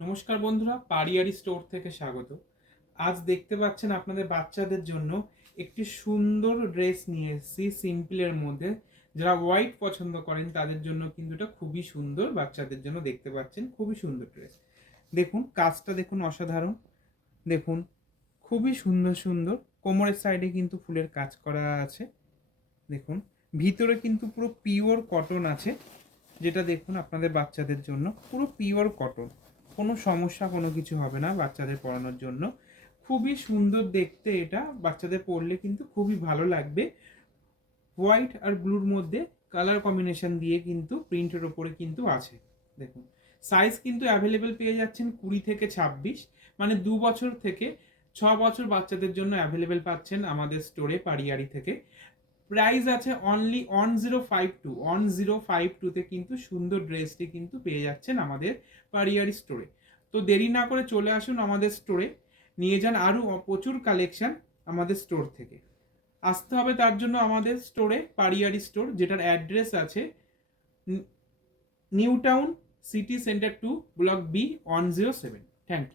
নমস্কার বন্ধুরা, পারিয়ারি স্টোর থেকে স্বাগত। আজ দেখতে পাচ্ছেন আপনাদের বাচ্চাদের জন্য একটি সুন্দর ড্রেস নিয়ে এসেছি সিম্পলের মধ্যে। যারা হোয়াইট পছন্দ করেন তাদের জন্য কিন্তু এটা খুবই সুন্দর, বাচ্চাদের জন্য দেখতে পাচ্ছেন খুবই সুন্দর ড্রেস। দেখুন কাজটা দেখুন অসাধারণ, দেখুন খুবই সুন্দর সুন্দর। কোমরের সাইডে কিন্তু ফুলের কাজ করা আছে, দেখুন ভিতরে কিন্তু পুরো পিওর কটন আছে, যেটা দেখুন আপনাদের বাচ্চাদের জন্য পুরো পিওর কটন। কোনো সমস্যা কোনো কিছু হবে না বাচ্চাদের পরানোর জন্য। খুবই সুন্দর দেখতে, এটা বাচ্চাদের পরলে কিন্তু খুবই ভালো লাগবে। হোয়াইট আর ব্লুর মধ্যে কালার কম্বিনেশন দিয়ে কিন্তু প্রিন্টের ওপরে কিন্তু আছে। দেখুন সাইজ কিন্তু অ্যাভেলেবেল পেয়ে যাচ্ছেন 20 থেকে 26, মানে 2 বছর থেকে 6 বছর বাচ্চাদের জন্য অ্যাভেলেবেল পাচ্ছেন আমাদের স্টোরে পারিয়ারি থেকে। প্রাইস আছে অনলি 1052 কিন্তু সুন্দর ড্রেসটি কিন্তু পেয়ে যাচ্ছেন আমাদের পারিয়ারি স্টোরে। তো দেরি না করে চলে আসুন আমাদের স্টোরে, নিয়ে যান আরও প্রচুর কালেকশন আমাদের স্টোর থেকে। আসতে হবে তার জন্য আমাদের স্টোরে, পারিয়ারি স্টোর, যেটার অ্যাড্রেস আছে New Town City Centre 2 block B 107। Thank you.